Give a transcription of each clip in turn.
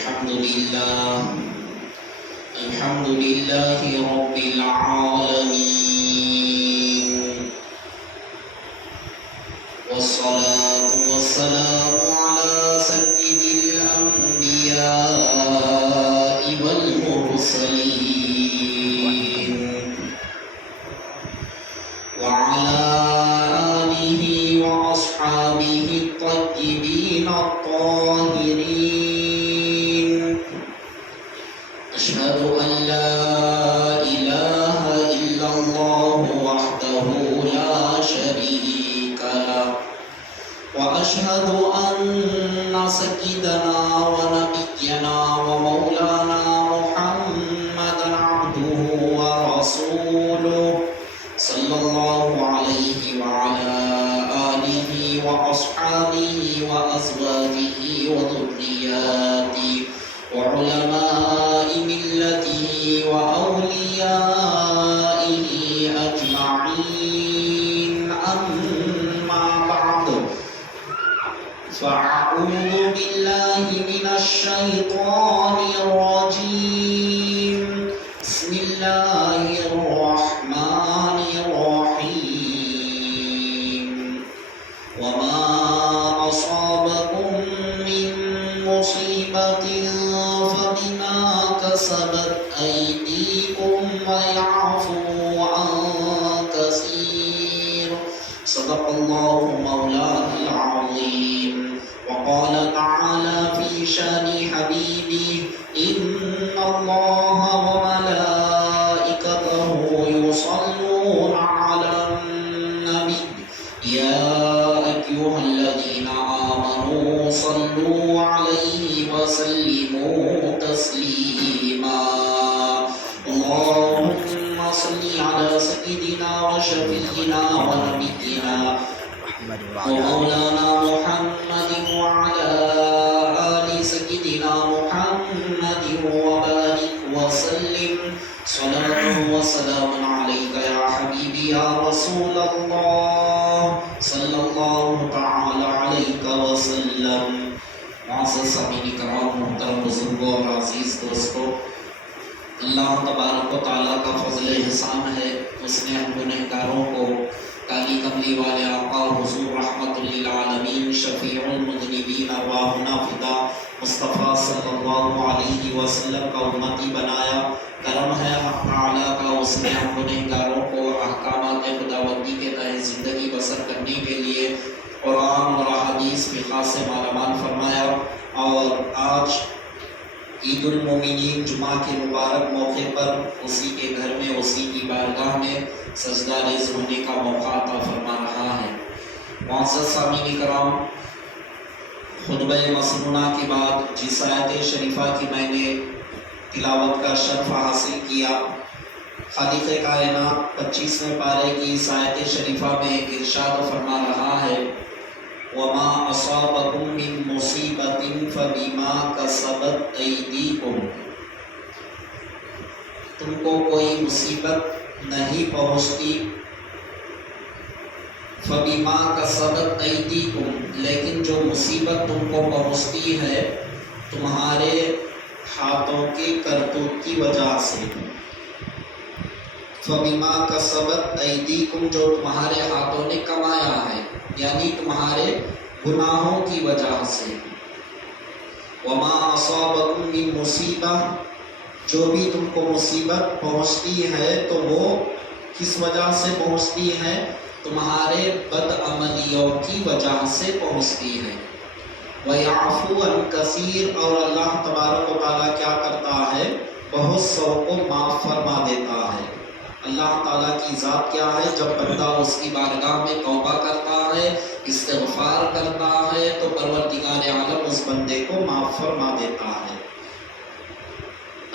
الحمد لله رب العالمين، والصلاة والسلام على سيد الأنبياء والمرسلين وعلى آله وأصحابه الطيبين الطاهرين. أشهد أن لا إله إلا الله وحده لا شريك له، وأشهد أن سيدنا ونبينا ومولانا محمدا عبده ورسوله صلى الله عليه وعلى آله وأصحابه وأزواجه وذرياته وعلماء ملته وأوليائه أجمعين. أما بعد، فأعوذ بالله من الشيطان الرجيم. بسم الله الرحمن الرحيم. وما أصابكم من مصيبة فبما كسبت أيديكم ويعفو عن كثير. صدق الله مولانا العظيم. وقال تعالى في شان حبيبه: إن الله وملائكته يصلون على النبي يا أيها الذين آمنوا صلوا عليه وسلموا تسليما. اللهم صل على سيدنا وشفيعنا ونبينا ومولانا محمد وعلى آل سيدنا محمد وبارك وسلم. صلاة وسلام عليك يا حبيبي يا رسول الله صلی اللہ تعالی علیہ وسلم. معزز سامعین کرام، محترم بزرگوں اور عزیز دوستوں، اللہ تبارک و تعالیٰ کا فضل احسان ہے، اس نے ہم گنہگاروں کو کالی کملی والے آقا حضور رحمت للعالمین شفیع المذنبین ارواحنا فدا مصطفیٰ صلی اللہ علیہ وسلم کا امتی بنایا. کرم ہے حق تعالیٰ کا، اس نے ہم گنہگاروں کو احکامات خداوندی کے تحت زندگی بسر کرنے کے لیے قرآن اور احادیث فقہ سے مالا مال فرمایا. اور آج عید المومنین جمعہ کے مبارک موقع پر اسی کے گھر میں، اسی کی بارگاہ میں سجدہ ریز ہونے کا موقع عطا فرما رہا ہے. معزز سامعین کرام، خطبہ مسنونہ کے بعد جس آیت شریفہ کی میں نے تلاوت کا شرف حاصل کیا، خالق کائنات 25ویں پارے کی اس آیت شریفہ میں ارشاد فرما رہا ہے: وَمَا أَصَابَكُم مِّن مُّصِيبَةٍ فَبِمَا كَسَبَتْ أَيْدِيكُمْ. تم کو کوئی مصیبت نہیں پہنچتی، فَبِمَا كَسَبَتْ أَيْدِيكُمْ، لیکن جو مصیبت تم کو پہنچتی ہے تمہارے ہاتھوں کے کرتوت کی وجہ سے. فَبِمَا كَسَبَتْ أَيْدِيكُمْ، جو تمہارے ہاتھوں نے کمایا ہے، یعنی تمہارے گناہوں کی وجہ سے. وَمَا أَصَابَكُم مِّن مُّصِيبَةٍ، جو بھی تم کو مصیبت پہنچتی ہے تو وہ کس وجہ سے پہنچتی ہے؟ تمہارے بدعملیوں کی وجہ سے پہنچتی ہے. وَيَعْفُو عَن كَثِيرٍ، اور اللہ تبارک و تعالیٰ کیا کرتا ہے؟ بہت سو کو معاف فرما دیتا ہے. اللہ تعالیٰ کی ذات کیا ہے؟ جب بندہ اس کی بارگاہ میں توبہ کرتا ہے، استغفار کرتا ہے، تو پروردگار عالم اس بندے کو معاف فرما دیتا ہے.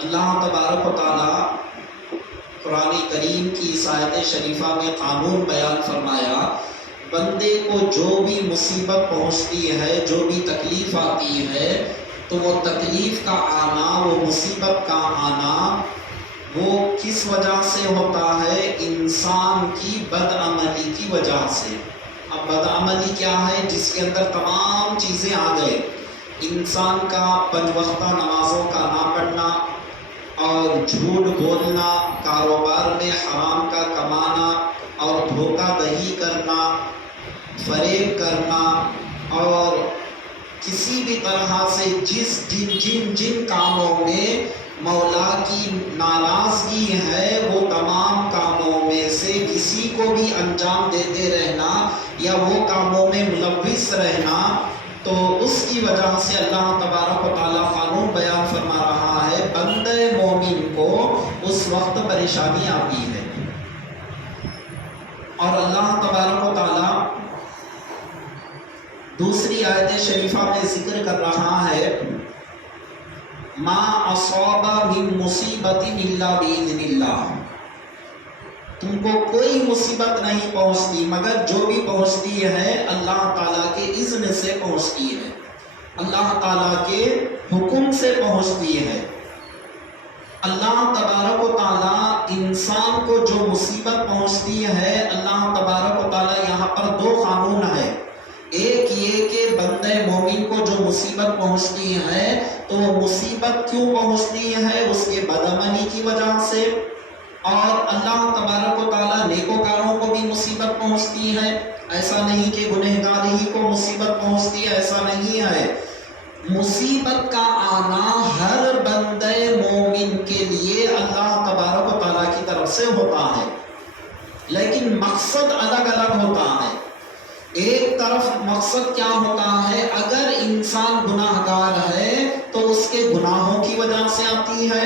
اللہ تبارک و تعالیٰ قرآن کریم کی اس آیت شریفہ میں قانون بیان فرمایا: بندے کو جو بھی مصیبت پہنچتی ہے، جو بھی تکلیف آتی ہے، تو وہ تکلیف کا آنا، وہ مصیبت کا آنا، وہ کس وجہ سے ہوتا ہے؟ انسان کی بدعملی کی وجہ سے. اب بدعملی کیا ہے؟ جس کے اندر تمام چیزیں آ گئے، انسان کا 5 وقتہ نمازوں کا نہ پڑھنا اور جھوٹ بولنا، کاروبار میں حرام کا کمانا اور دھوکہ دہی کرنا، فریب کرنا اور کسی بھی طرح سے جن کاموں میں مولا کی ناراضگی ہے وہ تمام کاموں میں سے کسی کو بھی انجام دیتے رہنا یا وہ کاموں میں ملوث رہنا، تو اس کی وجہ سے اللہ تبارک و تعالیٰ قانون بیان فرما رہا ہے بندہ مومن کو اس وقت پریشانی آتی ہے۔ اور اللہ تبارک و تعالیٰ دوسری آیت شریفہ میں ذکر کر رہا ہے ما اصاب من مصیبت الا باذن اللہ، تم کو کوئی مصیبت نہیں پہنچتی مگر جو بھی پہنچتی ہے اللہ تعالیٰ کے اذن سے پہنچتی ہے، اللہ تعالیٰ کے حکم سے پہنچتی ہے۔ اللہ تبارک و تعالیٰ انسان کو جو مصیبت پہنچتی ہے، اللہ تبارک و تعالیٰ یہاں پر 2 قانون ہے۔ ایک یہ کہ بندہ مومن کو جو مصیبت پہنچتی ہے تو وہ مصیبت کیوں پہنچتی ہے؟ اس کے بدعملی کی وجہ سے۔ اور اللہ تبارک و تعالیٰ نیکوکاروں کو بھی مصیبت پہنچتی ہے، ایسا نہیں کہ گنہگار ہی کو مصیبت پہنچتی ہے، ایسا نہیں ہے۔ مصیبت کا آنا ہر بندہ مومن کے لیے اللہ تبارک و تعالیٰ کی طرف سے ہوتا ہے، لیکن مقصد الگ الگ ہوتا ہے۔ ایک طرف مقصد کیا ہوتا ہے، اگر انسان گناہ گار ہے تو اس کے گناہوں کی وجہ سے آتی ہے،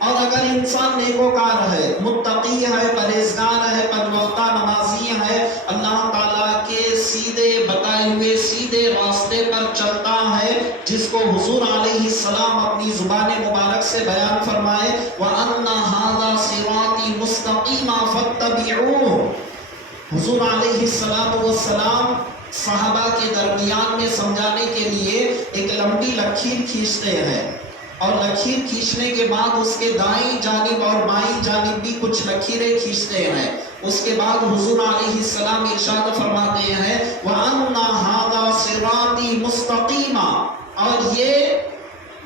اور اگر انسان نیکوکار ہے، متقی ہے، پرہیزگار ہے، 5 وقتہ نمازی ہے، اللہ تعالیٰ کے سیدھے بتائے ہوئے سیدھے راستے پر چلتا ہے، جس کو حضور علیہ السلام اپنی زبان مبارک سے بیان فرمائے وَأَنَّ هَذَا صِرَاطِي مُسْتَقِيمًا فَاتَّبِعُوهُ۔ حضور علیہ السلام صحابہ کے درمیان میں سمجھانے کے لیے ایک لمبی لکیر کھینچتے ہیں، اور لکیر کھینچنے کے بعد اس کے دائیں جانب اور بائیں جانب بھی کچھ لکیریں کھینچتے ہیں۔ اس کے بعد حضور علیہ السلام ارشاد فرماتے ہیں وَأَنَّ هَذَا صِرَاطِي مُسْتَقِيمًا، اور یہ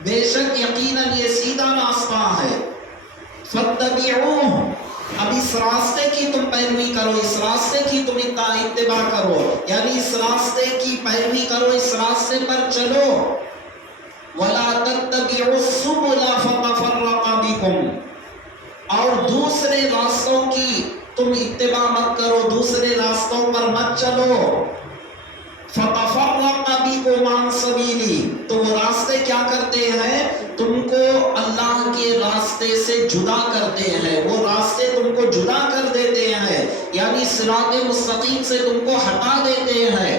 بے شک یقیناً یہ سیدھا راستہ ہے، فَاتَّبِعُوهُ، اب اس راستے کی تم پیروی کرو، اس راستے کی تم اتباع کرو، یعنی اس راستے کی پیروی کرو، اس راستے پر چلو۔ وَلَا تَتَّبِعُوا السُّبُلَ فَتَفَرَّقَ بِكُمْ، اور دوسرے راستوں کی تم اتباع مت کرو، دوسرے راستوں پر مت چلو۔ فَتَفَرَّقَ بِكُمْ عَنْ سَبِيلِي، تو وہ راستے کیا کرتے ہیں؟ تم کو اللہ کے راستے سے جدا کرتے ہیں، وہ راستے تم کو جدا کر دیتے ہیں، یعنی صراط مستقیم سے تم کو ہٹا دیتے ہیں۔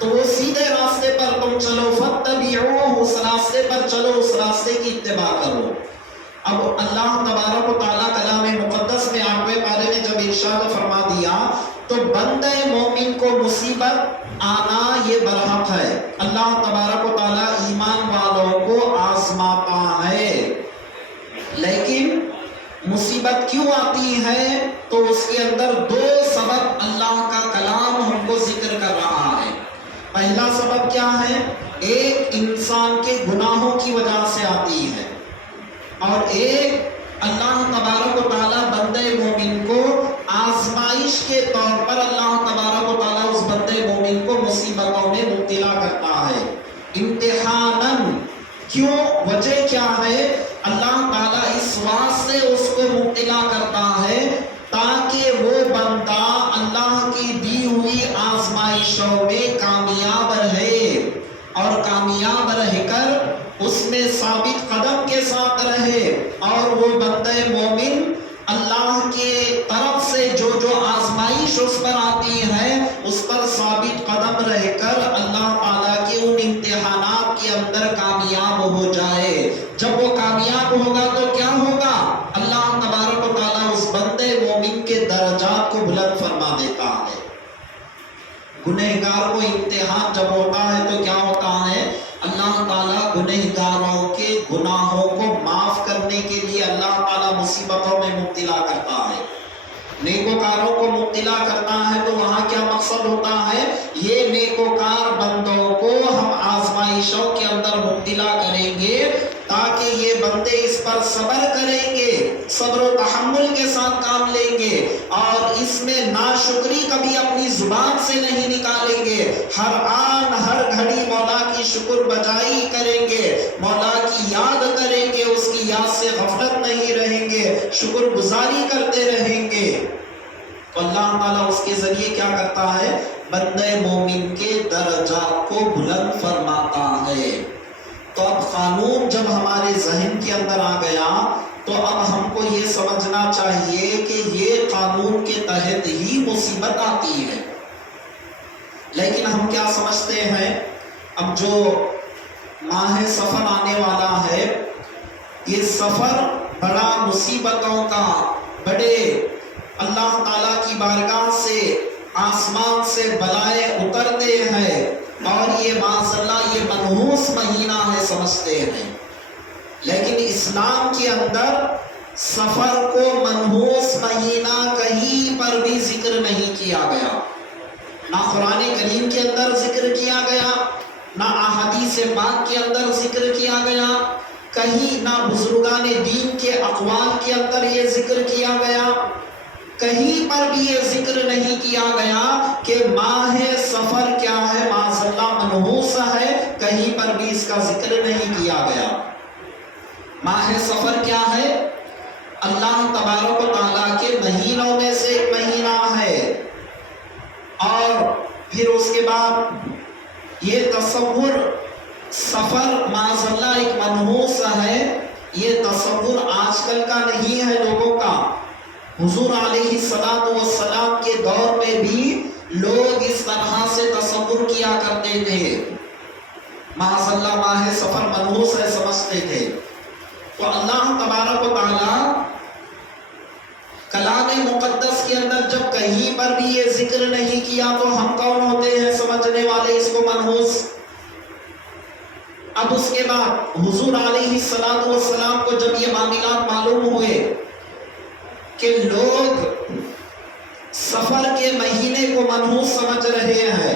تو وہ سیدھے راستے پر تم چلو، فَاتَّبِعُوهُ، اس راستے پر چلو، اس راستے کی اتباع کرو۔ اب اللہ تبارک و تعالیٰ کلام مقدس میں 8ویں پارے میں جب ارشاد فرما دیا تو بندہ مومن کو مصیبت آنا یہ برحق ہے، اللہ تبارک و تعالیٰ ایمان والوں کو آزماتا ہے، لیکن مصیبت کیوں آتی ہے تو اس کے اندر 2 سبب اللہ کا کلام ہم کو ذکر کر رہا ہے۔ پہلا سبب کیا ہے؟ ایک انسان کے گناہوں کی وجہ سے آتی ہے، اور ایک اللہ تبارک و تعالیٰ بندے مومن کو آزمائش کے طور پر اللہ تبارک و تعالیٰ اس بندے مومن کو مصیبتوں میں مبتلا کرتا ہے، امتحاناً۔ کیوں؟ وجہ کیا ہے؟ اللہ تعالیٰ اس واسطے اس کو مبتلا کرتا ہے تاکہ وہ بندہ اللہ کی دی ہوئی آزمائشوں میں کامیاب رہے، اور کامیاب رہ کر اس میں ثابت قدم کے ساتھ رہے، اور وہ بندہ مومن اللہ کے طرف سے جو آزمائش اس پر آتی ہے اس پر ثابت قدم رہ کر اللہ تعالیٰ کے ان امتحانات کے اندر کامیاب ہو جائے۔ جب وہ کامیاب ہوگا تو کیا ہوگا؟ اللہ تبارک و تعالیٰ اس بندے مومن کے درجات کو بلند فرما دیتا ہے۔ گنہگار کو امتحان جب ہوتا ہے تو کیا ہوتا ہے؟ اللہ تعالیٰ گنہگاروں کے گناہوں کو معاف کرنے کے لیے اللہ تعالیٰ مصیبتوں میں مبتلا کرتا ہے۔ نیکوکاروں کو مبتلا کرتا ہے تو وہاں کیا مقصد ہوتا ہے؟ یہ نیکوکار بندوں کو ہم آزمائشوں کے اندر مبتلا کریں گے تاکہ یہ بندے اس پر صبر کریں گے، صبر و تحمل کے ساتھ کام لیں گے، اور اس میں ناشکری کبھی اپنی زبان سے نہیں نکالیں گے، ہر آن ہر گھڑی مولا کی شکر بجائی کریں گے، مولا کی یاد کریں گے، اس کی یاد سے غفلت نہیں رہیں گے، شکر گزاری کرتے رہیں گے۔ تو اللہ تعالیٰ اس کے ذریعے کیا کرتا ہے؟ بندے مومن کے درجات کو بلند فرماتا ہے۔ تو اب قانون جب ہمارے ذہن کے اندر آ گیا تو اب ہم کو یہ سمجھنا چاہیے کہ یہ قانون کے تحت ہی مصیبت آتی ہے، لیکن ہم کیا سمجھتے ہیں؟ اب جو ماہ سفر آنے والا ہے، یہ سفر بڑا مصیبتوں کا، بڑے اللہ تعالیٰ کی بارگاہ سے آسمان سے بلائیں اترتے ہیں، اور یہ معاذاللہ یہ منحوس مہینہ ہے سمجھتے ہیں، لیکن اسلام کے اندر سفر کو منحوس مہینہ کہیں پر بھی ذکر نہیں کیا گیا، نہ قرآن کریم کے اندر ذکر کیا گیا، نہ احادیث پاک کے اندر ذکر کیا گیا، کہیں نہ بزرگان دین کے اقوال کے اندر یہ ذکر کیا گیا، کہیں پر بھی یہ ذکر نہیں کیا گیا کہ ماہ سفر کیا ہے، معاذاللہ منحوس ہے، کہیں پر بھی اس کا ذکر نہیں کیا گیا۔ ماہ سفر کیا ہے؟ اللہ تبارک و تعالیٰ کے مہینوں میں سے ایک مہینہ ہے، اور پھر اس کے بعد یہ تصور سفر معاذاللہ ایک منحوس ہے، یہ تصور آج کل کا نہیں ہے لوگوں کا۔ حضور علیہ السلام کے دور میں بھی لوگ اس طرح سے تصور کیا کرتے تھے، معاذاللہ ماہ سفر منحوس ہے سمجھتے تھے۔ تو اللہ تبارک و تعالیٰ کلام مقدس کے اندر جب کہیں پر بھی یہ ذکر نہیں کیا تو ہم کون ہوتے ہیں سمجھنے والے اس کو منحوس؟ اب اس کے بعد حضور علیہ السلام کو جب یہ معاملات معلوم ہوئے کہ لوگ سفر کے مہینے کو منحوس سمجھ رہے ہیں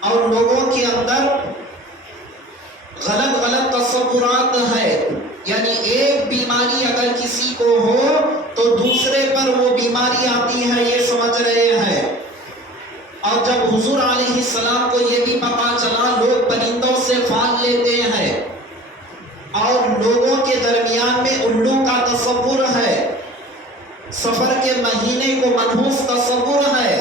اور لوگوں کے اندر غلط غلط تصورات ہے، یعنی ایک بیماری اگر کسی کو ہو تو دوسرے پر وہ بیماری آتی ہے، یہ سمجھ رہے ہیں۔ اور جب حضور علیہ السلام کو یہ بھی پتا چلا، لوگ پرندوں سے پھال لیتے ہیں اور لوگوں کے درمیان میں الو کا تصور ہے، سفر کے مہینے کو منحوس تصور ہے،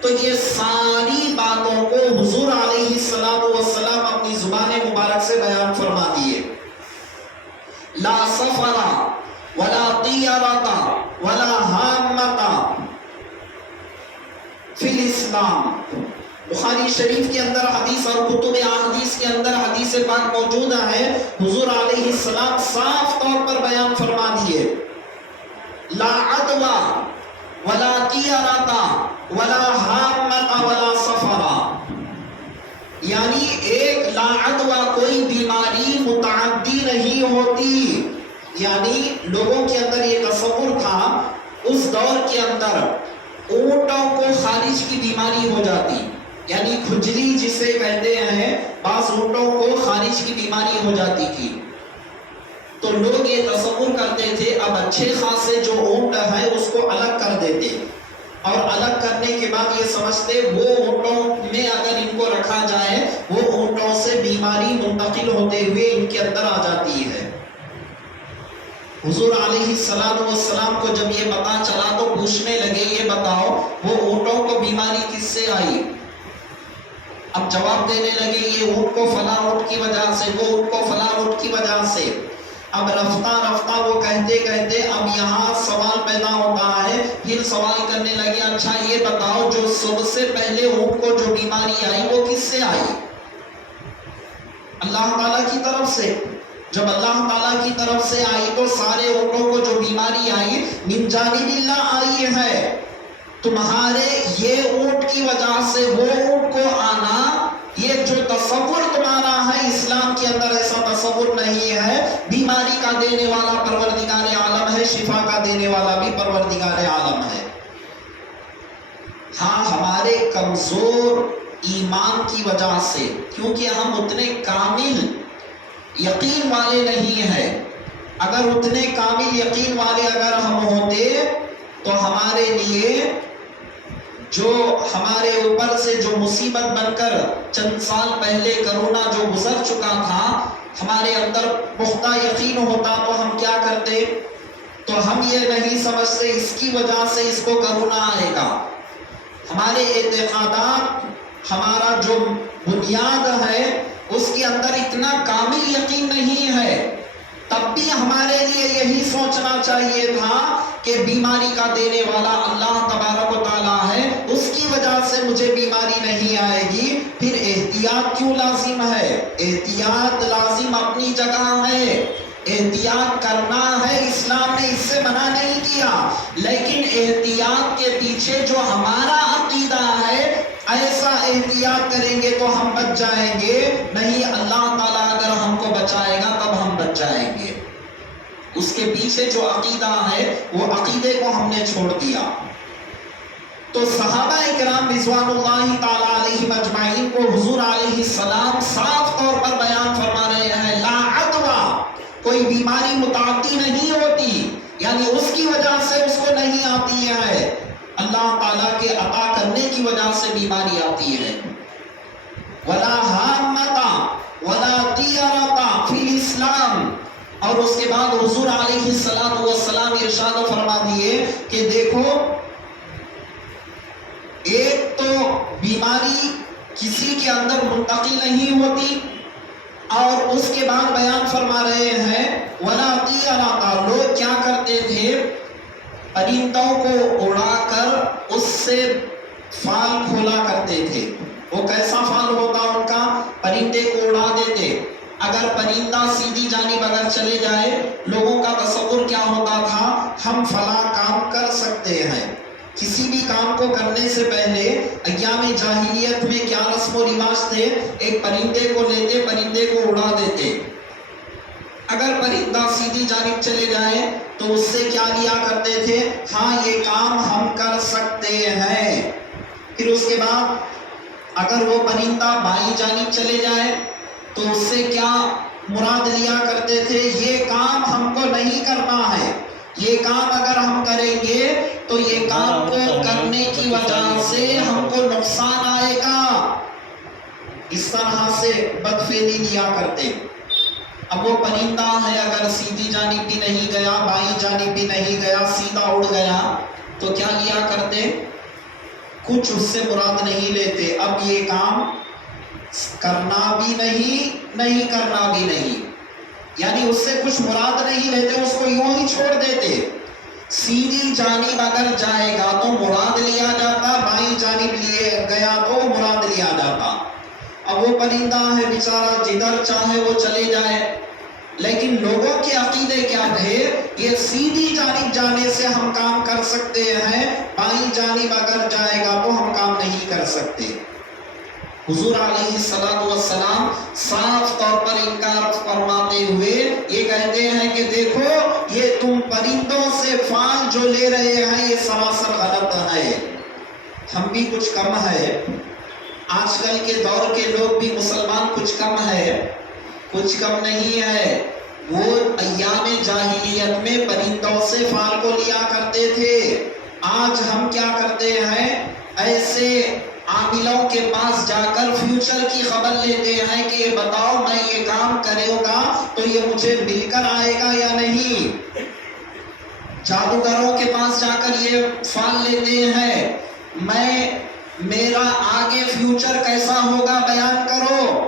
تو یہ ساری باتوں کو حضور علیہ السلام اپنی زبان مبارک سے بیان فرما دیے۔ لا سفر ولا طیرۃ ولا حامۃ فی الاسلام۔ بخاری شریف کے اندر حدیث اور کتب احادیث کے اندر حدیث پاک موجود ہے، حضور علیہ السلام صاف طور پر بیان فرما دیے، لا عدوى ولا طیرۃ ولا حامۃ ولا سفر، یعنی ایک لا عدوى کوئی بیماری متعدی نہیں ہوتی، یعنی لوگوں کے اندر یہ تصور تھا اس دور کے اندر اونٹوں کو خارج کی بیماری ہو جاتی، یعنی کھجلی جسے کہتے ہیں، بعض اونٹوں کو خارج کی بیماری ہو جاتی تھی، تو لوگ یہ تصور کرتے تھے اب اچھے خاصے جو اونٹ ہے اس کو الگ کر دیتے، اور الگ کرنے کے بعد یہ سمجھتے وہ اونٹوں میں اگر ان کو رکھا جائے وہ اونٹوں سے بیماری منتقل ہوتے ہوئے ان کے اندر آ جاتی ہے۔ حضور علیہ السلام کو جب یہ پتا چلا تو پوچھنے لگے، یہ بتاؤ وہ اونٹوں کو بیماری کس سے آئی؟ اب جواب دینے لگے، یہ اونٹ کو فلاں اونٹ کی وجہ سے، وہ اونٹ کو فلاں اونٹ کی وجہ سے۔ اب رفتہ رفتہ وہ کہتے کہتے اب یہاں سوال پیدا ہوتا ہے، پھر سوال کرنے لگے، اچھا یہ بتاؤ جو سب سے پہلے اونٹ کو جو بیماری آئی وہ کس سے آئی؟ اللہ تعالیٰ کی طرف سے۔ جب اللہ تعالیٰ کی طرف سے آئی تو سارے اونٹوں کو جو بیماری آئی من جانب اللہ آئی ہے، تمہارے یہ اونٹ کی وجہ سے وہ اونٹ کو آنا یہ جو تصور تمہارا ہے اسلام کے اندر ایسا تصور نہیں ہے. بیماری کا دینے والا پروردگار عالم ہے، شفا کا دینے والا بھی پروردگار عالم ہے. ہاں ہمارے کمزور ایمان کی وجہ سے، کیونکہ ہم اتنے کامل یقین والے نہیں ہیں. اگر اتنے کامل یقین والے اگر ہم ہوتے تو ہمارے لیے جو ہمارے اوپر سے جو مصیبت بن کر چند سال پہلے کرونا جو گزر چکا تھا، ہمارے اندر پختہ یقین ہوتا تو ہم کیا کرتے؟ تو ہم یہ نہیں سمجھتے اس کی وجہ سے اس کو کرونا آئے گا. ہمارے اعتقادات، ہمارا جو بنیاد ہے اس کے اندر اتنا کامل یقین نہیں ہے. تب بھی ہمارے لیے یہی سوچنا چاہیے تھا کہ بیماری کا دینے والا اللہ تبارک و تعالیٰ ہے، اس کی وجہ سے مجھے بیماری نہیں آئے گی. پھر احتیاط کیوں لازم ہے؟ احتیاط لازم اپنی جگہ ہے، احتیاط کرنا ہے، اسلام نے اس سے منع نہیں کیا. لیکن احتیاط کے پیچھے جو ہمارا عقیدہ ہے، ایسا احتیاط کریں گے تو ہم بچ جائیں گے. نہیں، اللہ تعالیٰ اگر ہم کو بچائے گا تب ہم بچ جائیں گے. اس کے پیچھے جو عقیدہ ہے وہ عقیدے کو ہم نے چھوڑ دیا. تو صحابہ اکرام رضوان اللہ تعالیٰ علیہم اجمعین کو حضور علیہ السلام صاف طور پر بیان فرما رہے ہیں، لا عدویٰ، کوئی بیماری متعدی نہیں ہوتی، یعنی اس کی وجہ سے اس کو نہیں آتی ہے، اللہ تعالیٰ کے عطا کرنے کی وجہ سے بیماری آتی ہے. ولا حامۃ ولا طیرۃ فی الاسلام. اور اس کے بعد حضور علیہ السلام ارشاد فرما دیے کہ دیکھو، ایک تو بیماری کسی کے اندر منتقل نہیں ہوتی، اور اس کے بعد بیان فرما رہے ہیں ولا طیرۃ، لوگ کیا کرتے تھے؟ پرندوں کو اڑا کر اس سے فال کھولا کرتے تھے. وہ کیسا فال ہوتا ان کا؟ پرندے کو اڑا دیتے. اگر پرندہ سیدھی جانب اگر چلے جائے، لوگوں کا تصور کیا ہوتا تھا؟ ہم فلاں کام کر سکتے ہیں. کسی بھی کام کو کرنے سے پہلے ایام جاہلیت میں کیا رسم و رواج تھے؟ ایک پرندے کو لیتے، پرندے کو اڑا دیتے. اگر پرندہ سیدھی جانب چلے جائے تو اس سے کیا لیا کرتے تھے؟ ہاں یہ کام ہم کر سکتے ہیں. پھر اس کے بعد اگر وہ پرندہ بائیں جانب چلے جائے تو اس سے کیا مراد لیا کرتے تھے؟ یہ کام ہم کو نہیں کرنا ہے، یہ کام اگر ہم کریں گے تو یہ کام کو کرنے کی وجہ سے ہم کو نقصان آئے گا. اس طرح سے بدفعلی لیا کرتے. اب وہ پرندہ ہے، اگر سیدھی جانب بھی نہیں گیا، بائیں جانب بھی نہیں گیا، سیدھا اڑ گیا، تو کیا لیا کرتے؟ کچھ اس سے مراد نہیں لیتے. اب یہ کام کرنا بھی نہیں کرنا بھی نہیں، یعنی اس سے کچھ مراد نہیں لیتے، اس کو یوں ہی چھوڑ دیتے. سیدھی جانب اگر جائے گا تو مراد لیا جاتا، بائیں جانب لیے گیا تو مراد لیا جاتا. اب وہ پرندہ ہے بیچارہ، جدھر چاہے وہ چلے جائے. لیکن لوگوں کے عقیدے کیا تھے؟ یہ سیدھی جانب جانے سے ہم کام کر سکتے ہیں، بائیں جانب اگر جائے گا تو ہم کام نہیں کر سکتے. حضور علیہ السلام صاف طور پر انکار فرماتے ہوئے یہ کہتے ہیں کہ دیکھو، یہ تم پرندوں سے فال جو لے رہے ہیں یہ سراسر غلط ہے. ہم بھی کچھ کم ہے، آج کل کے دور کے لوگ بھی مسلمان کچھ کم ہے، کچھ کم نہیں ہے. وہ ایام جاہلیت میں پرندوں سے فال کو لیا کرتے تھے. آج ہم کیا کرتے ہیں؟ ایسے عاملوں کے پاس جا کر فیوچر کی خبر لیتے ہیں کہ یہ بتاؤ میں یہ کام کروں گا تو یہ مجھے مل کر آئے گا یا نہیں. جادوگروں کے پاس جا کر یہ فال لیتے ہیں، میرا آگے فیوچر کیسا ہوگا بیان کرو.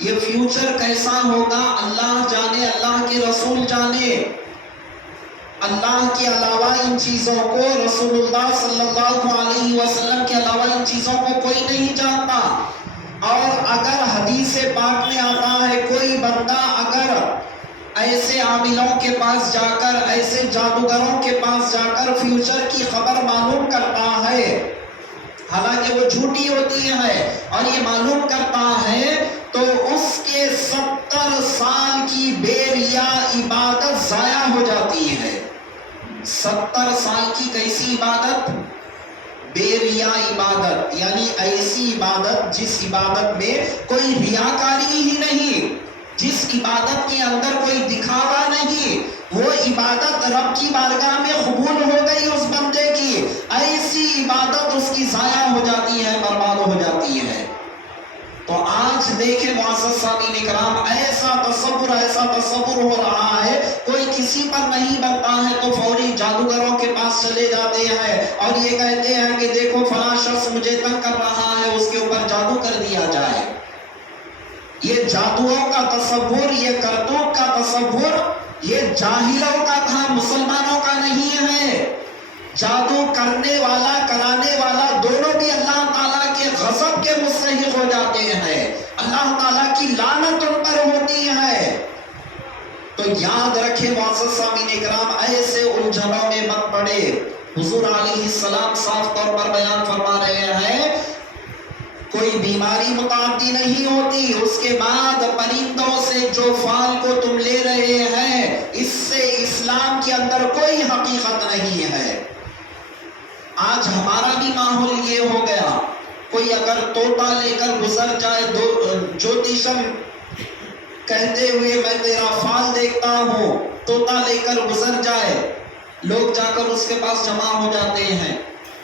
یہ فیوچر کیسا ہوگا اللہ جانے، اللہ کے رسول جانے. اللہ کے علاوہ ان چیزوں کو، رسول اللہ صلی اللہ علیہ وسلم کے علاوہ ان چیزوں کو کوئی نہیں جانتا. اور اگر حدیث پاک میں آتا ہے کوئی بندہ اگر ایسے عاملوں کے پاس جا کر، ایسے جادوگروں کے پاس جا کر فیوچر کی خبر معلوم کرتا ہے حالانکہ وہ جھوٹی ہوتی ہے، اور یہ معلوم کرتا ہے تو اس کے 70 سال کی بے ریا عبادت ضائع ہو جاتی ہے۔ 70 سال کی کیسی عبادت؟ بے ریا عبادت، یعنی ایسی عبادت جس عبادت میں کوئی ریاکاری ہی نہیں، جس عبادت کے اندر کوئی دکھاوا نہیں، وہ عبادت رب کی بارگاہ میں قبول ہو گئی اس بندے کی، ایسی عبادت اس کی ضائع ہو جاتی ہے، برباد ہو جاتی ہے۔ تو آج دیکھیں معزز سامعین کرام، ایسا تصور ہو رہا ہے، کوئی کسی پر نہیں بنتا ہے تو فوری جادوگروں کے پاس چلے جاتے ہیں اور یہ کہتے ہیں کہ دیکھو فلاں شخص مجھے تنگ کر رہا ہے، اس کے اوپر جادو کر دیا جائے۔ یہ جادوؤں کا تصور، یہ کرتوت کا تصور، یہ جاہلوں کا تھا، مسلمانوں کا نہیں ہے۔ جادو کرنے والا، کرانے والا، دونوں بھی اللہ تعالیٰ کے غضب کے مستحق ہو جاتے ہیں، اللہ تعالیٰ کی لعنت ان پر ہوتی ہے۔ تو یاد رکھیں معزز سامعین کرام، ایسے الجھنوں میں مت پڑے۔ حضور علیہ السلام صاف طور پر بیان فرما رہے ہیں کوئی بیماری متعدی نہیں ہوتی، اس کے بعد پرندوں سے جو فال کو تم لے رہے ہیں، اس سے اسلام کے اندر کوئی حقیقت نہیں ہے۔ آج ہمارا بھی ماحول یہ ہو گیا، کوئی اگر طوطا لے کر گزر جائے، جوتیشم کہتے ہوئے میں تیرا فال دیکھتا ہوں، طوطا لے کر گزر جائے، لوگ جا کر اس کے پاس جمع ہو جاتے ہیں،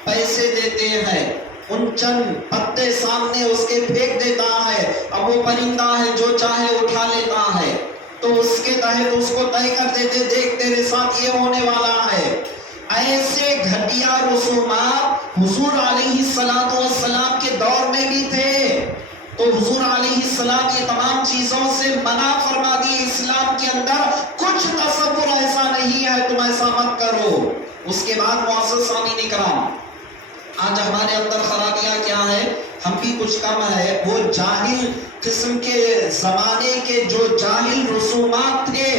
پیسے دیتے ہیں، ان چند پتے سامنے اس کے پھینک دیتا ہے، اب وہ پرندہ ہے جو چاہے اٹھا لیتا ہے، تو اس کے تحت اس کو طے کر دیتے، دیکھ تیرے ساتھ یہ ہونے والا ہے۔ ایسے گھٹیا رسومات حضور علیہ السلام کے دور میں بھی تھے، تو حضور علیہ السلام یہ تمام چیزوں سے منع فرما دی، اسلام کے اندر کچھ تصور ایسا نہیں ہے، تم ایسا مت کرو۔ اس کے بعد معزز سامعین کرام، آج ہمارے اندر خرابیاں کیا ہے؟ ہم بھی کچھ کم ہے، وہ جاہل قسم کے زمانے کے جو جاہل رسومات تھے،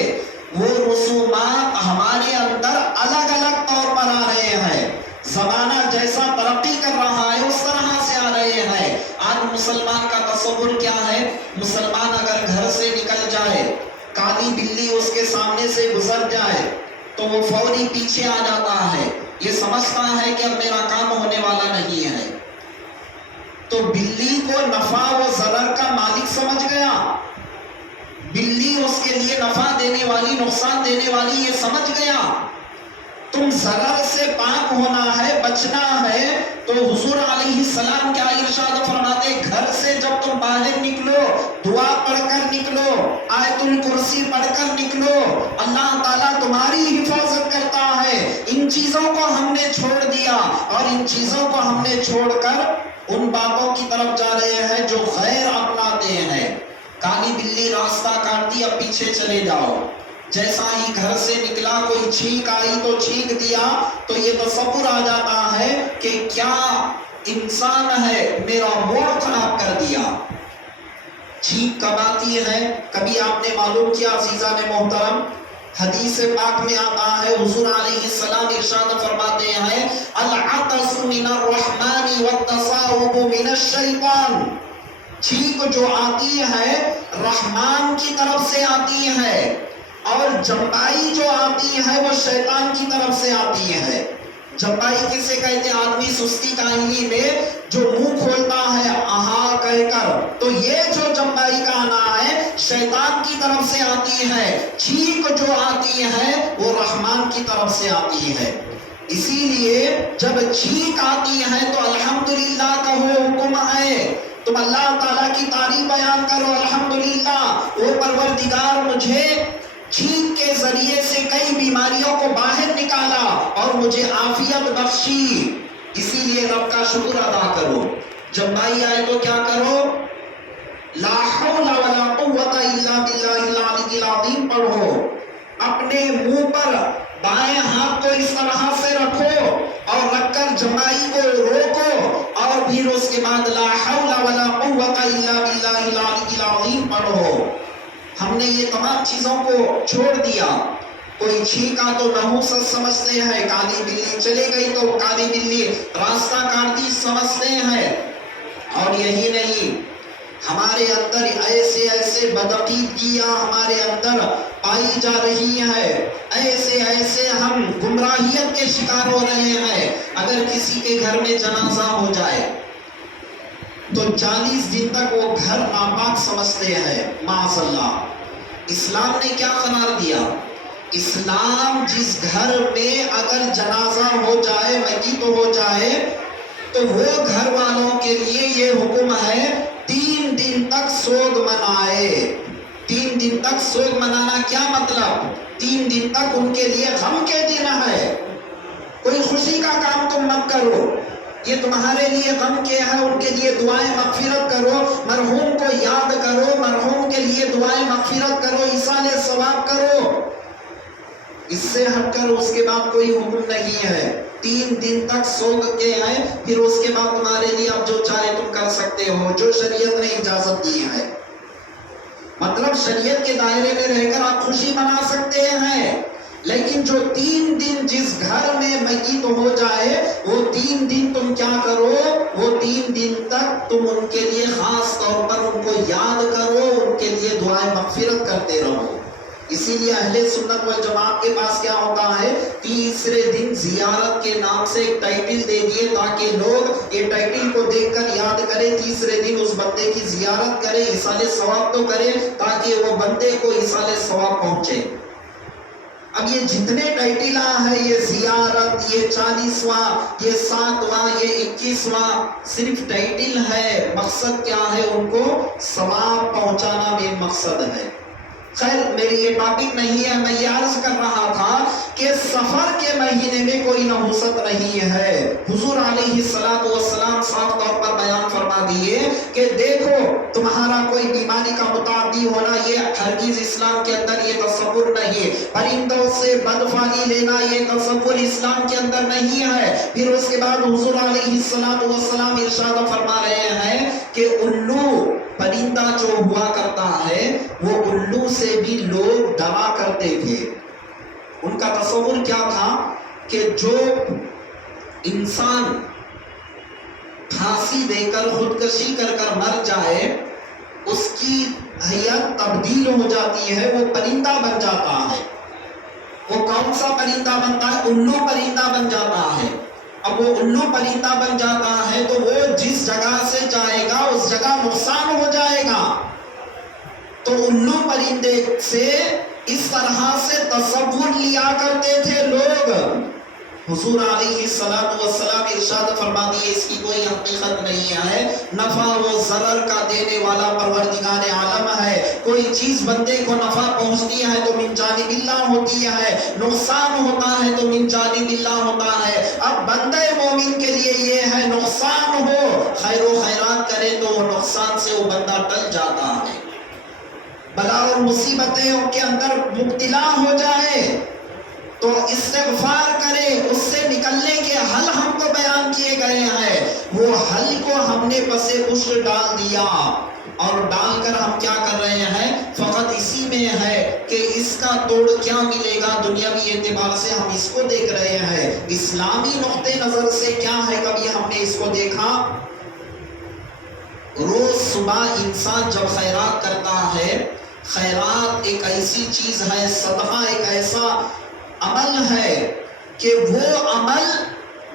وہ رسومات ہمارے اندر الگ الگ طور پر آ رہے ہیں، زمانہ جیسا ترقی کر رہا ہے اس طرح سے آ رہے ہیں۔ آج مسلمان کا تصور کیا ہے؟ مسلمان اگر گھر سے نکل جائے، کالی بلی اس کے سامنے سے گزر جائے تو وہ فوری پیچھے آ جاتا ہے، یہ سمجھتا ہے کہ اب میرا کام ہونے والا نہیں ہے۔ تو بلی کو نفع و ضرر کا مالک سمجھ گیا، بلی اس کے لیے نفع دینے والی، نقصان دینے والی یہ سمجھ گیا۔ تم ضرر سے پاک ہونا ہے، بچنا ہے، تو حضور علیہ السلام کیا ارشاد فرماتے، گھر سے جب تم باہر نکلو دعا پڑھ کر نکلو، آیت الکرسی پڑھ کر نکلو، اللہ تعالیٰ تمہاری حفاظت کرتا ہے۔ ان چیزوں کو ہم نے چھوڑ دیا اور ان چیزوں کو ہم نے چھوڑ کر ان باتوں کی طرف جا رہے ہیں جو غیر اپناتے ہیں۔ کالی بلی راستہ کاٹتی، اب پیچھے چلے جاؤ، جیسا ہی گھر سے نکلا کوئی چھینک آئی تو چھینک دیا، تو یہ تصور آ جاتا ہے کہ کیا انسان ہے، میرا موڈ خراب کر دیا۔ چھینک کب آتی ہے؟ کبھی آپ نے معلوم کیا عزیزان محترم؟ حدیث پاک میں آتا ہے، حضور علیہ السلام ارشاد فرماتے ہیں، العطس من الرحمن والتصاوب من الشیطان۔ چھینک جو آتی ہے رحمان کی طرف سے آتی ہے، اور جمبائی جو آتی ہے وہ شیطان کی طرف سے آتی ہے۔ جمبائی کسے کہتے ہیں؟ آدمی سستی کاہلی میں جو منہ کھولتا ہے آہا کہہ کر، تو یہ جو جمبائی کا آنا ہے شیطان کی طرف سے آتی ہے۔ چھینک جو آتی ہے وہ رحمان کی طرف سے آتی ہے۔ اسی لیے جب چھینک آتی ہے تو الحمدللہ کہو، حکم ہے تم اللہ تعالیٰ کی تعریف بیان کرو، الحمدللہ وہ پروردگار مجھے چھینک کے ذریعے سے کئی بیماریوں کو باہر نکالا اور مجھے عافیت بخشی، اسی لیے رب کا شکر ادا کرو۔ جب بائی آئے تو کیا کرو؟ لا حول ولا قوت الا باللہ العلی العظیم پڑھو، اپنے منہ پر بائیں ہاتھ کو اس طرح سے رکھو اور رکھ کر جمائی کو روکو، اور پھر اس کے بعد لا حول ولا قوت الا باللہ العلی العظیم پڑھو۔ ہم نے یہ تمام چیزوں کو چھوڑ دیا۔ کوئی چھینکا تو نحوست سمجھتے ہیں، کالی بلی چلے گئی تو کالی بلی راستہ کاٹتی سمجھتے ہیں۔ اور یہی نہیں، ہمارے اندر ایسے ایسے بدعقیدگیاں ہمارے اندر پائی جا رہی ہیں، ایسے ایسے ہم گمراہیت کے شکار ہو رہے ہیں۔ اگر کسی کے گھر میں جنازہ ہو جائے تو 40 دن تک وہ گھر ناپاک سمجھتے ہیں، معاذ اللہ۔ اسلام نے کیا قرار دیا؟ اسلام جس گھر میں اگر جنازہ ہو جائے، میت ہو جائے، تو وہ گھر والوں کے لیے یہ حکم ہے 3 دن تک سوگ منائے۔ 3 دن تک سوگ منانا کیا مطلب؟ 3 دن تک ان کے لیے غم کے دن ہے۔ کوئی خوشی کا کام تم مت کرو، یہ تمہارے لیے غم کے ہے، ان کے لیے دعائیں مغفرت کرو، مرحوم کو یاد کرو، مرحوم کے لیے دعائیں مغفرت کرو، ایصال ثواب کرو۔ اس سے ہٹ کر اس کے بعد کوئی حکم نہیں ہے۔ 3 دن تک سوگ کے ہیں، پھر اس کے بعد تمہارے لیے اب جو چاہے تم کر سکتے ہو، جو شریعت نے اجازت دی ہے۔ مطلب شریعت کے دائرے میں رہ کر آپ خوشی منا سکتے ہیں، لیکن جو 3 دن جس گھر میں میت ہو جائے، وہ 3 دن تم کیا کرو؟ وہ 3 دن تک تم ان کے لیے خاص طور پر ان کو یاد کرو، ان کے لیے دعائیں مغفرت کرتے رہو۔ اسی لیے اہل سنت والجماعت کے پاس کیا ہوتا ہے؟ تیسرے دن زیارت کے نام سے ایک ٹائٹل دے دیے تاکہ لوگ یہ ٹائٹل کو دیکھ کر یاد کریں، تیسرے دن اس بندے کی زیارت کریں، ایصال ثواب تو کریں تاکہ وہ بندے کو ایصال ثواب پہنچے۔ اب یہ جتنے ٹائٹلاں ہیں، یہ زیارت، یہ 40واں، یہ 7واں، یہ 21واں، صرف ٹائٹل ہے، مقصد کیا ہے؟ ان کو ثواب پہنچانا مین مقصد ہے۔ خیر میری یہ ٹاپک نہیں ہے، میں یہ عرض کر رہا تھا کہ سفر کے مہینے میں کوئی نحوست نہیں ہے۔ حضور علیہ السلام صاف طور پر بیان فرما دیے کہ دیکھو تمہارا کوئی بیماری کا متعدی ہونا، یہ ہرگز اسلام کے اندر یہ تصور نہیں۔ پرندوں سے بدفعلی لینا، یہ تصور اسلام کے اندر نہیں ہے۔ پھر اس کے بعد حضور علیہ السلام ارشاد فرما رہے ہیں کہ الو، پرندہ جو ہوا کرتا ہے، وہ الو سے بھی لوگ ڈرا کرتے تھے۔ ان کا تصور کیا تھا کہ جو انسان پھانسی دے کر خودکشی کر کر مر جائے، اس کی حیت تبدیل ہو جاتی ہے، وہ پرندہ بن جاتا ہے۔ وہ کون سا پرندہ بنتا ہے؟ الو پرندہ بن جاتا ہے۔ اب وہ الو پرندہ بن جاتا ہے تو وہ جس جگہ سے جائے گا اس جگہ نقصان ہو جائے گا۔ تو الو پرندے سے اس طرح سے تصور لیا کرتے تھے لوگ۔ حضور علیہ السلام ارشاد فرما دیے اس کی کوئی حقیقت نہیں ہے، نفع و ضرر کا دینے والا پروردگار عالم ہے۔ کوئی چیز بندے کو نفع پہنچتی ہے تو من جانب اللہ ہوتی ہے، نقصان ہوتا ہے تو من جانب اللہ ہوتا ہے۔ اب بندے مومن کے لیے یہ ہے نقصان ہو، خیر و خیرات کرے تو وہ نقصان سے وہ بندہ ٹل جاتا ہے۔ بلا اور مصیبتیں ان کے اندر مبتلا ہو جائے تو استغفار کرے، اس سے نکلنے کے حل ہم کو بیان کیے گئے ہیں۔ وہ حل کو ہم نے پسے پشت ڈال دیا، اور ڈال کر ہم کیا کر رہے ہیں؟ فقط اسی میں ہے کہ اس کا توڑ کیا ملے گا دنیاوی اعتبار سے، ہم اس کو دیکھ رہے ہیں۔ اسلامی نقطہ نظر سے کیا ہے؟ کبھی ہم نے اس کو دیکھا؟ روز صبح انسان جب خیرات کرتا ہے، خیرات ایک ایسی چیز ہے، صدقہ ایک ایسا عمل ہے کہ وہ عمل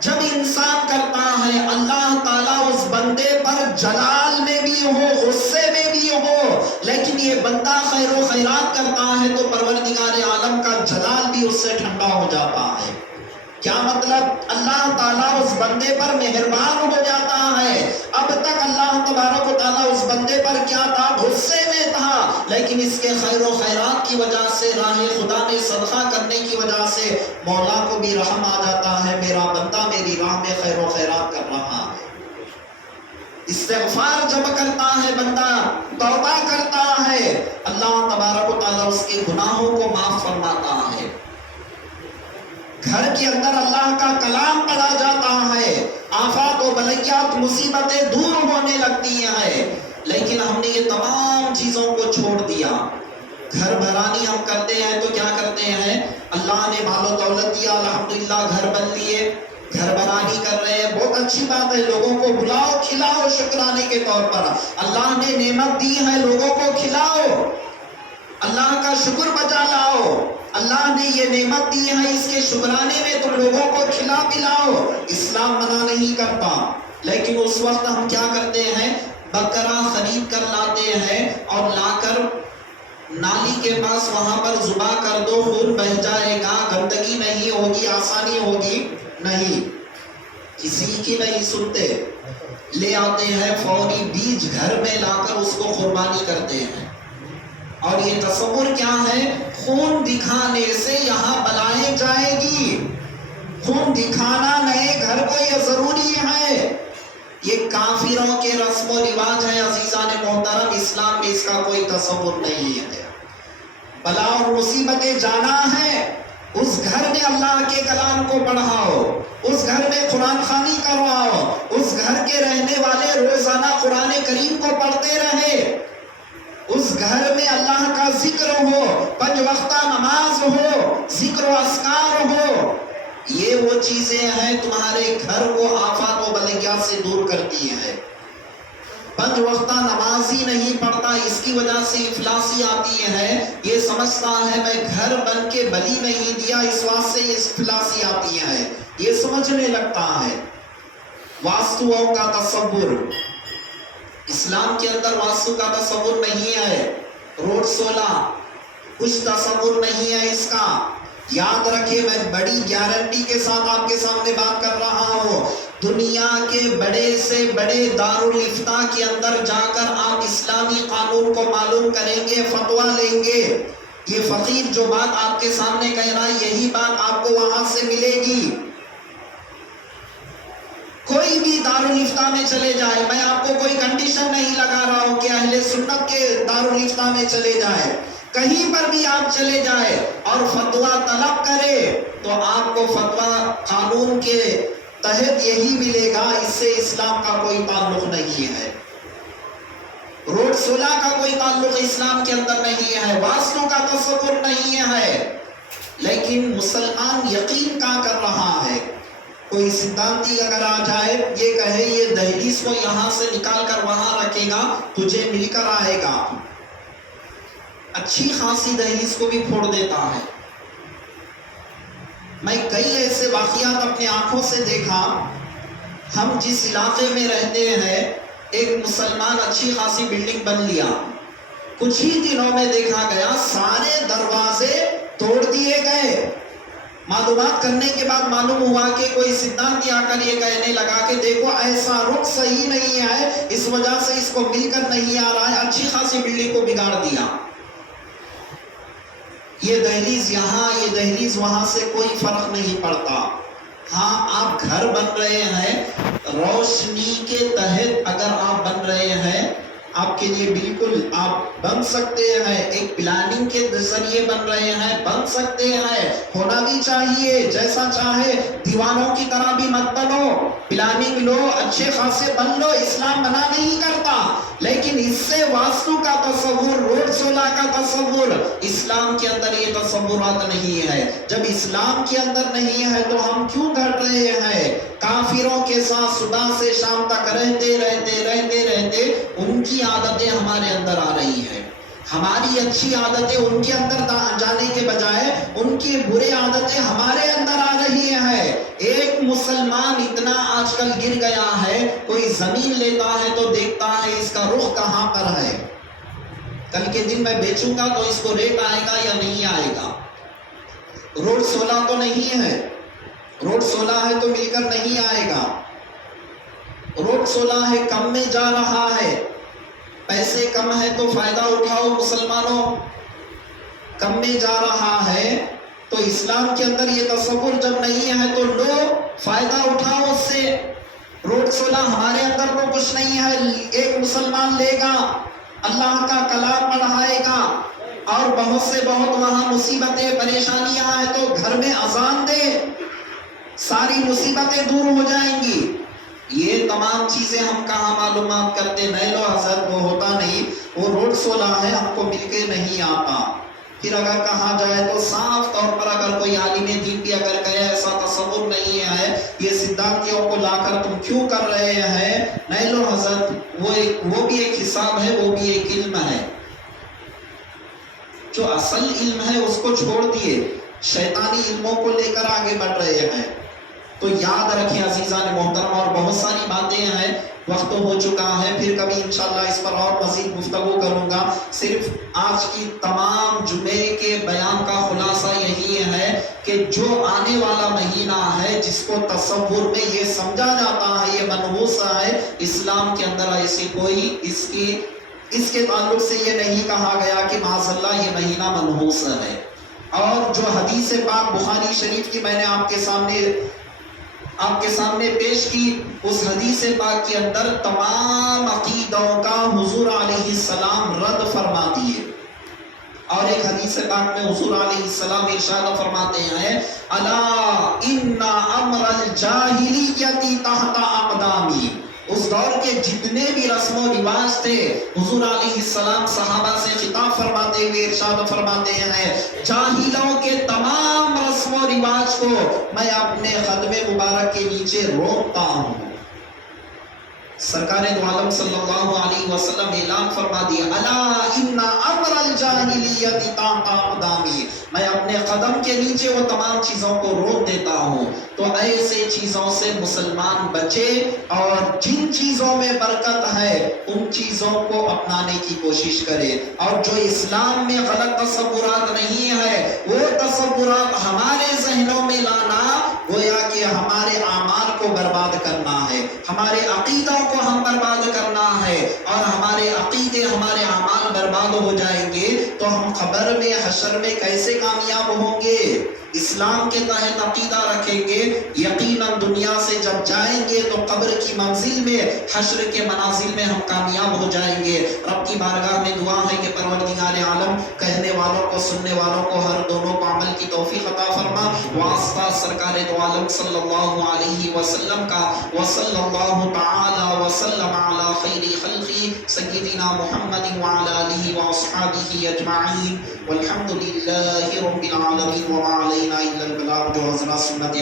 جب انسان کرتا ہے، اللہ تعالیٰ اس بندے پر جلال میں بھی ہو، غصے میں بھی ہو، لیکن یہ بندہ خیر و خیرات کرتا ہے تو پروردگار عالم کا جلال بھی اس سے ٹھنڈا ہو جاتا ہے۔ کیا مطلب؟ اللہ تعالیٰ اس بندے پر مہربان ہو جاتا ہے۔ اب تک اللہ تبارک و تعالیٰ اس بندے پر کیا تھا؟ غصے میں تھا، لیکن اس کے خیر و خیرات کی وجہ سے، راہ خدا میں صدقہ کرنے کی وجہ سے مولا کو بھی رحم آ جاتا ہے، میرا بندہ میری راہ میں خیر و خیرات کر رہا ہے۔ استغفار جب کرتا ہے بندہ، توبہ کرتا ہے، اللہ تبارک و تعالیٰ اس کے گناہوں کو معاف فرماتا ہے۔ گھر کے اندر اللہ کا کلام پڑھا جاتا ہے، آفات و بلیات مصیبتیں دور ہونے لگتی ہیں۔ لیکن ہم نے یہ تمام چیزوں کو چھوڑ دیا، گھر بھرانی ہم کرتے ہیں تو کیا کرتے ہیں؟ اللہ نے مال و دولت دیا، الحمدللہ گھر بن لیے، گھر بھرانی کر رہے ہیں، بہت اچھی بات ہے، لوگوں کو بلاؤ کھلاؤ شکرانے کے طور پر، اللہ نے نعمت دی ہے، لوگوں کو کھلاؤ، اللہ کا شکر بجا لاؤ، اللہ نے یہ نعمت دی ہے، اس کے شکرانے میں تم لوگوں کو کھلا پلاؤ، اسلام منع نہیں کرتا۔ لیکن اس وقت ہم کیا کرتے ہیں؟ بکرا خرید کر لاتے ہیں اور لا کر نالی کے پاس وہاں پر ذبح کر دو، خون بہہ جائے گا، گندگی نہیں ہوگی، آسانی ہوگی، نہیں، کسی کی نہیں سنتے، لے آتے ہیں فوری بیج گھر میں لا کر اس کو قربانی کرتے ہیں۔ اور یہ تصور کیا ہے؟ خون دکھانے سے یہاں بلائیں جائے گی، خون دکھانا نئے گھر کو یہ ضروری ہے، یہ کافروں کے رسم و رواج ہے عزیزان محترم، اسلام میں اس کا کوئی تصور نہیں ہے۔ بلا اور مصیبتیں جانا ہے، اس گھر میں اللہ کے کلام کو پڑھاؤ، اس گھر میں قرآن خوانی کرواؤ، اس گھر کے رہنے والے روزانہ قرآن کریم کو پڑھتے رہے، اس گھر میں اللہ کا ذکر ہو، 5 وقتہ نماز ہو، ذکر و اذکار ہو، یہ وہ چیزیں ہیں تمہارے گھر کو آفات و بلیات سے دور کرتی ہیں۔ 5 وقتہ نماز ہی نہیں پڑھتا، اس کی وجہ سے افلاسی آتی ہے، یہ سمجھتا ہے میں گھر بن کے بلی نہیں دیا اس واسطے یہ افلاسی آتی ہے، یہ سمجھنے لگتا ہے۔ واستوؤں کا تصور، اسلام کے اندر واستو کا تصور نہیں ہے، روڈ سولہ کچھ تصور نہیں ہے اس کا، یاد رکھے، میں بڑی گارنٹی کے ساتھ آپ کے سامنے بات کر رہا ہوں، دنیا کے بڑے سے بڑے دارالافتاء کے اندر جا کر آپ اسلامی قانون کو معلوم کریں گے، فتویٰ لیں گے، یہ فقیر جو بات آپ کے سامنے کہہ رہا ہے یہی بات آپ کو وہاں سے ملے گی۔ کوئی بھی دارالافتاء میں چلے جائے، میں آپ کو کوئی کنڈیشن نہیں لگا رہا ہوں کہ اہل سنت کے دارالافتاء میں چلے جائے، کہیں پر بھی آپ چلے جائے اور فتویٰ طلب کرے تو آپ کو فتویٰ قانون کے تحت یہی ملے گا، اس سے اسلام کا کوئی تعلق نہیں ہے، روڈ سولہ کا کوئی تعلق اسلام کے اندر نہیں ہے، واستو کا تصور نہیں ہے۔ لیکن مسلمان یقین کا کر رہا ہے، کوئی سدھانتی اگر آ جائے یہ کہے یہ دہلیز کو یہاں سے نکال کر وہاں رکھے گا تجھے مل کر آئے گا، اچھی خاصی دہلیز کو بھی پھوڑ دیتا ہے۔ میں کئی ایسے واقعات اپنے آنکھوں سے دیکھا، ہم جس علاقے میں رہتے ہیں ایک مسلمان اچھی خاصی بلڈنگ بن لیا، کچھ ہی دنوں میں دیکھا گیا سارے دروازے توڑ دیے گئے، معلومات کرنے کے بعد معلوم ہوا کہ کوئی سدھانتی آ کر یہ کہنے لگا کہ دیکھو ایسا رخ صحیح نہیں ہے، اس وجہ سے اس کو مل کر نہیں آ رہا ہے، اچھی خاصی بلڈنگ کو بگاڑ دیا، یہ دہلیز یہاں یہ دہلیز وہاں سے کوئی فرق نہیں پڑتا۔ ہاں آپ گھر بن رہے ہیں، روشنی کے تحت اگر آپ بن رہے ہیں آپ کے لیے بالکل آپ بن سکتے ہیں، ایک پلاننگ کے ذریعے بن رہے ہیں، بن سکتے ہیں، ہونا بھی چاہیے، جیسا چاہے، دیوانوں کی طرح بھی مت بنو، پلاننگ لو، اچھے خاصے بن لو، اسلام منع نہیں کرتا، لیکن اس سے واستو کا تصور، روڈ سولہ کا تصور، اسلام کے اندر یہ تصورات نہیں ہے۔ جب اسلام کے اندر نہیں ہے تو ہم کیوں گھٹ رہے ہیں؟ کافروں کے ساتھ صبح سے شام تک رہتے رہتے رہتے رہتے ان کی عادتیں ہمارے اندر آ رہی ہیں، ہماری اچھی عادتیں ان کے اندر جانے کے بجائے ان کی بری عادتیں ہمارے اندر آ رہی ہیں۔ ایک مسلمان اتنا آج کل گر گیا ہے، کوئی زمین لیتا ہے تو دیکھتا ہے اس کا رخ کہاں پر ہے، کل کے دن میں بیچوں گا تو اس کو ریٹ آئے گا یا نہیں آئے گا، روڈ سولہ تو نہیں ہے، روڈ سولہ ہے تو مل کر نہیں آئے گا، روڈ سولہ ہے کم میں جا رہا ہے، پیسے کم ہے تو فائدہ اٹھاؤ مسلمانوں، کم میں جا رہا ہے تو اسلام کے اندر یہ تصور جب نہیں ہے تو لو فائدہ اٹھاؤ اس سے، روڈ سولہ ہمارے اندر تو کچھ نہیں ہے، ایک مسلمان لے گا اللہ کا کلام پڑھائے گا اور بہت سے بہت وہاں مصیبتیں پریشانیاں ہیں تو گھر میں اذان دے، ساری مصیبتیں دور ہو جائیں گی، یہ تمام چیزیں ہم کہاں معلومات کرتے؟ نہیں لو حضرت وہ ہوتا نہیں، وہ روڈ سولا ہے، ہم کو مل کے نہیں آتا۔ پھر اگر کہا جائے تو صاف طور پر اگر کوئی عالم دین بھی اگر کہے ایسا تصور نہیں ہے، یہ سدھانتیوں کو لا کر تم کیوں کر رہے ہیں؟ نہیں لو حضرت وہ بھی ایک حساب ہے، وہ بھی ایک علم ہے۔ جو اصل علم ہے اس کو چھوڑ دیے، شیطانی علموں کو لے کر آگے بڑھ رہے ہیں۔ تو یاد رکھیں عزیزان محترم، اور بہت ساری باتیں ہیں، وقت ہو چکا ہے، پھر کبھی انشاءاللہ اس پر اور مزید گفتگو کروں گا۔ صرف آج کی تمام جمعے کے بیان کا خلاصہ یہی ہے کہ جو آنے والا مہینہ ہے جس کو تصور میں یہ سمجھا جاتا ہے یہ منحوس ہے، اسلام کے اندر ایسی کوئی اس کے تعلق سے یہ نہیں کہا گیا کہ معاذ اللہ یہ مہینہ منحوس ہے۔ اور جو حدیث پاک بخاری شریف کی میں نے آپ کے سامنے پیش کی، اس حدیث پاک کے اندر تمام عقیدوں کا حضور علیہ السلام رد فرما دیے۔ اور ایک حدیث پاک میں حضور علیہ السلام ارشاد فرماتے ہیں الا ان امر الجاہلیت تحت اقدامی۔ اس دور کے جتنے بھی رسم و رواج تھے، حضور علیہ السلام صحابہ سے خطاب فرماتے ہوئے ارشاد فرماتے ہیں جاہلوں کے تمام رسم و رواج کو میں اپنے قدم مبارک کے نیچے روکتا ہوں۔ سرکار دو عالم صلی اللہ علیہ وسلم اعلان فرما دیا الا ان امر الجاہلیت تحت اقدامی، میں اپنے قدم کے نیچے وہ تمام چیزوں کو روک دیتا ہوں۔ تو ایسے چیزوں سے مسلمان بچے اور جن چیزوں میں برکت ہے ان چیزوں کو اپنانے کی کوشش کرے، اور جو اسلام میں غلط تصورات نہیں ہے وہ تصورات ہمارے ذہنوں میں لانا گویا کہ ہمارے اعمال کو برباد کرنا ہے، ہمارے عقیدوں کو ہم برباد کرنا ہے، اور ہمارے عقیدے ہمارے اعمال برباد ہو جائیں گے تو ہم قبر میں حشر میں کیسے کامیاب ہوں گے؟ اسلام کے تحت عقیدہ رکھیں گے، یقیناً دنیا سے جب جائیں گے تو قبر کی منزل میں، حشر کے منازل میں ہم کامیاب ہو جائیں گے۔ رب کی بارگاہ میں دعا ہے کہ پروردگار عالم کہنے والوں کو سننے والوں کو ہر دونوں کو عمل کی توفیق عطا فرما۔ واسطہ سرکار دو عالم صلی اللہ علیہ وسلم کا، وصلی اللہ تعالی وسلم علی خیر خلقی سیدنا محمد وعلی آلہ واصحابہ اجمعین، والحمد للہ رب العالمین، وما علینا الا البلاغ۔ جو حضرات سنت